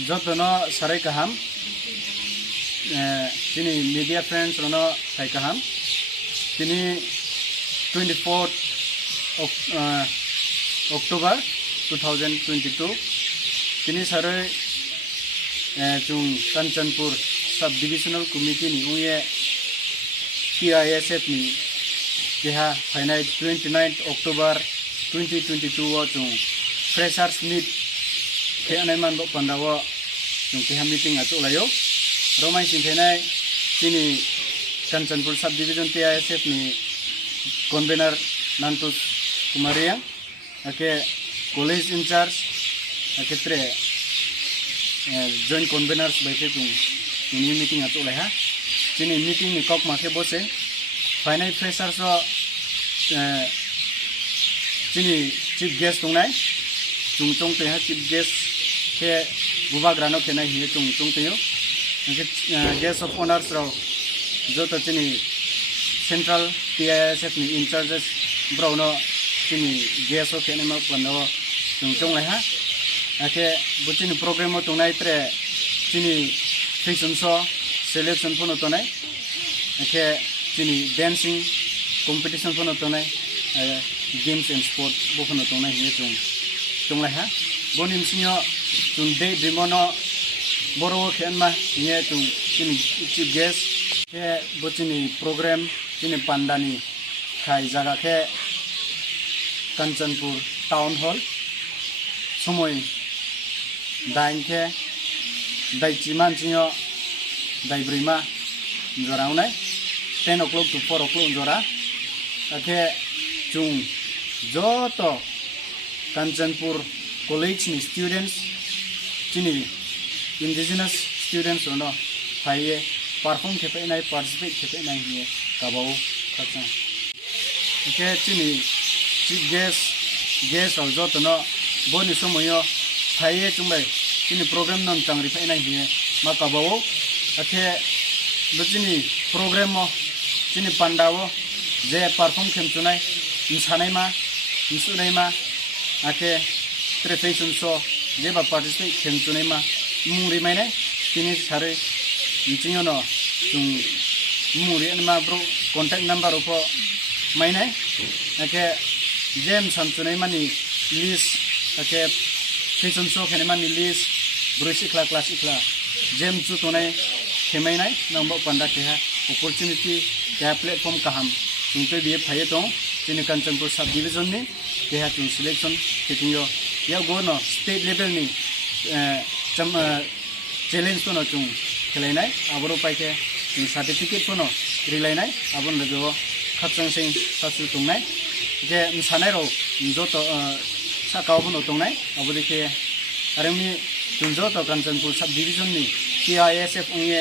jotono sarai kaham tini media friends rono sai kaham tini 24th October 2022 tini sarai chung Kanchanpur Sub Divisional Committee ni uye PISF ni keha final 29th October 2022 wo chung freshers meet ke anaiman bo pandawo chung keha meeting atu layo romai singthenai tini Kanchanpur Sub Division PISF ni convener Nantus Kumariya ake college in charge ake tre joint conveners baike chung ini meeting atu lai ha tini meeting ni kok make bose final freshers ro tini chief guest tungnai chungchong te ha chief guest ke bubagrano kenai hi chungchong te yo guest of honors ro joto tini central PISF ni in charges brono tini guest of kenai ma pano chungchong lai ha ake butini program tungnai tre tini fashion show selection phono tonai ake tini dancing competition phono tonai games and sport bo phono tonai hi chung lai ha bonim sinyo chung de dimono boro khenma ye chung tini chief guest ke butini program tini pandani khai jaga ke Kanchanpur town hall somoy dain ke dai chiman sinyo dai brima jora unai 10 o'clock to 4 o'clock jora ake chung joto Kanchanpur college ni students chini indigenous students ono phaye perform kepe nai participate kepe nai hi kabau khatsa ake chini chief guest al joto no boni somoyo phaye chumbai chini program nam changri phai nai hi ma kabau ake butini program mo chini pandawo je perform khemchunai insanai ma insunai ma ake fashion show je ba participate khemchunai ma mungri mai nai tini sare inchino no chung mungri ma bro contact number upo mai nai ake jem samchunai mani list ake fashion show khene mani list brush ikla class ikla jem chu tonai khemai nai nangbo panda keha opportunity ke platform kaham chungte bi phaye tong tini Kanchanpur Sub Division ni keha chung selection ketingyo ya go no state level ni challenge to no chung khelai nai aboro paike chung certificate to no rilai nai abon lego khatchang sing sasu tung nai je sanai ro joto sakao bono tung nai abodi ke aremi chung joto Kanchanpur Sub Division ni PISF ungye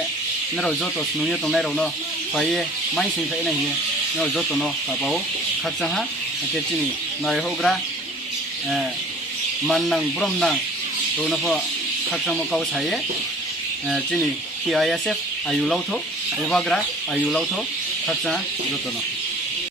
nero joto snuye tung nai ro no phaye mai sing phai nai hi no joto no kabao khatchang ha ke chini nai hogra mannang bromnang to no pho khatchang mo kau saye chini PISF ayulau tho bubagra ayulau tho khatchang joto no